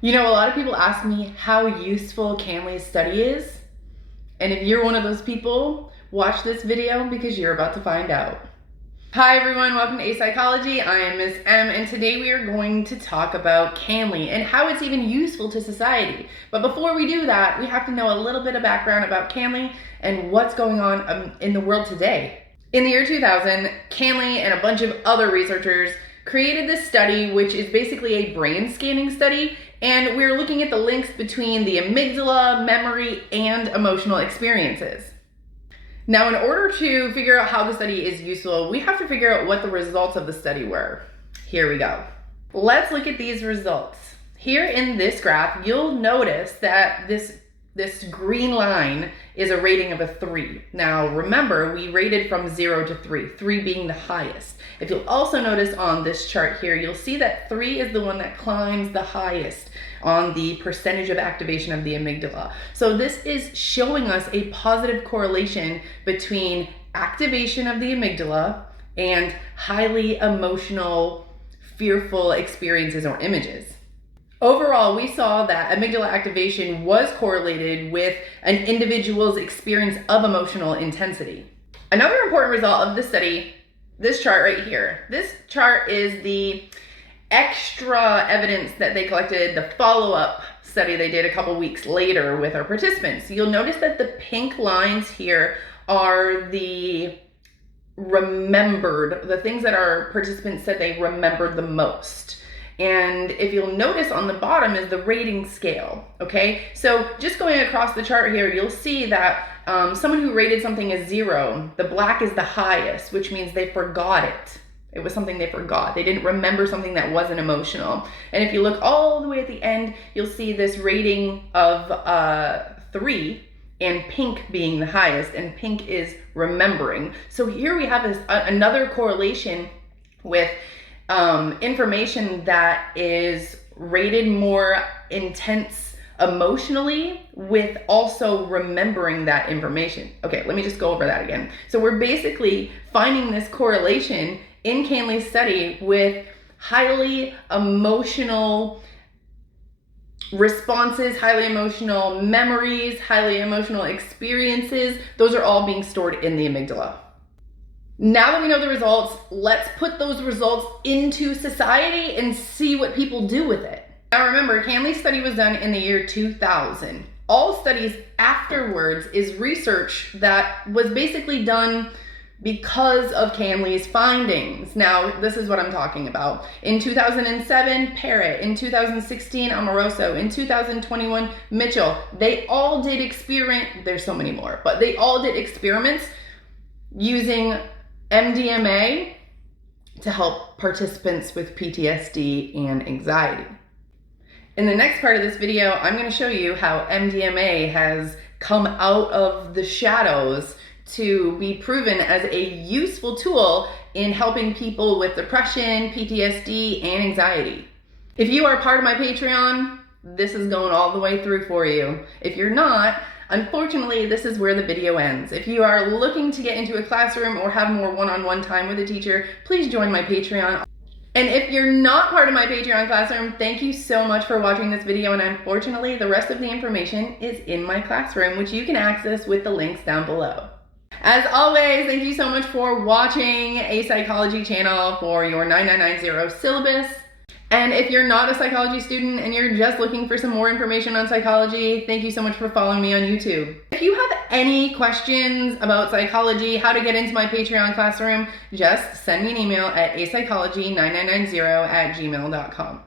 You know, a lot of people ask me how useful Canley's study is. And if you're one of those people, watch this video because you're about to find out. Hi everyone, welcome to A Psychology. I am Ms. M, and today we are going to talk about Canley and how it's even useful to society. But before we do that, we have to know a little bit of background about Canley and what's going on in the world today. In the year 2000, Canley and a bunch of other researchers created this study, which is basically a brain scanning study, and we're looking at the links between the amygdala, memory, and emotional experiences. Now, in order to figure out how the study is useful, we have to figure out what the results of the study were. Here we go. Let's look at these results. Here in this graph, you'll notice that this green line is a rating of a 3. Now, remember, we rated from 0 to 3, 3 being the highest. If you'll also notice on this chart here, you'll see that 3 is the one that climbs the highest on the percentage of activation of the amygdala. So this is showing us a positive correlation between activation of the amygdala and highly emotional, fearful experiences or images. Overall, we saw that amygdala activation was correlated with an individual's experience of emotional intensity. Another important result of this study, this chart right here. This chart is the extra evidence that they collected, the follow-up study they did a couple weeks later with our participants. You'll notice that the pink lines here are the remembered, the things that our participants said they remembered the most. And if you'll notice on the bottom is the rating scale, okay? So just going across the chart here, you'll see that someone who rated something as 0, the black is the highest, which means they forgot it. It was something they forgot. They didn't remember something that wasn't emotional. And if you look all the way at the end, you'll see this rating of 3, and pink being the highest, and pink is remembering. So here we have another correlation with information that is rated more intense emotionally with also remembering that information. Okay, let me just go over that again. So we're basically finding this correlation in Canley's study with highly emotional responses, highly emotional memories, highly emotional experiences. Those are all being stored in the amygdala. Now that we know the results, let's put those results into society and see what people do with it. Now remember, Canley's study was done in the year 2000. All studies afterwards is research that was basically done because of Canley's findings. Now, this is what I'm talking about. In 2007, Parrott. In 2016, Amoroso. In 2021, Mitchell. They all did there's so many more, but they all did experiments using MDMA to help participants with PTSD and anxiety. In the next part of this video, I'm going to show you how MDMA has come out of the shadows to be proven as a useful tool in helping people with depression, PTSD, and anxiety. If you are part of my Patreon, this is going all the way through for you. If you're not, unfortunately, this is where the video ends. If you are looking to get into a classroom or have more one-on-one time with a teacher, please join my Patreon. And if you're not part of my Patreon classroom, thank you so much for watching this video, and unfortunately, the rest of the information is in my classroom, which you can access with the links down below. As always, thank you so much for watching A Psychology channel for your 9990 syllabus. And if you're not a psychology student and you're just looking for some more information on psychology, thank you so much for following me on YouTube. If you have any questions about psychology, how to get into my Patreon classroom, just send me an email at apsychology9990@gmail.com.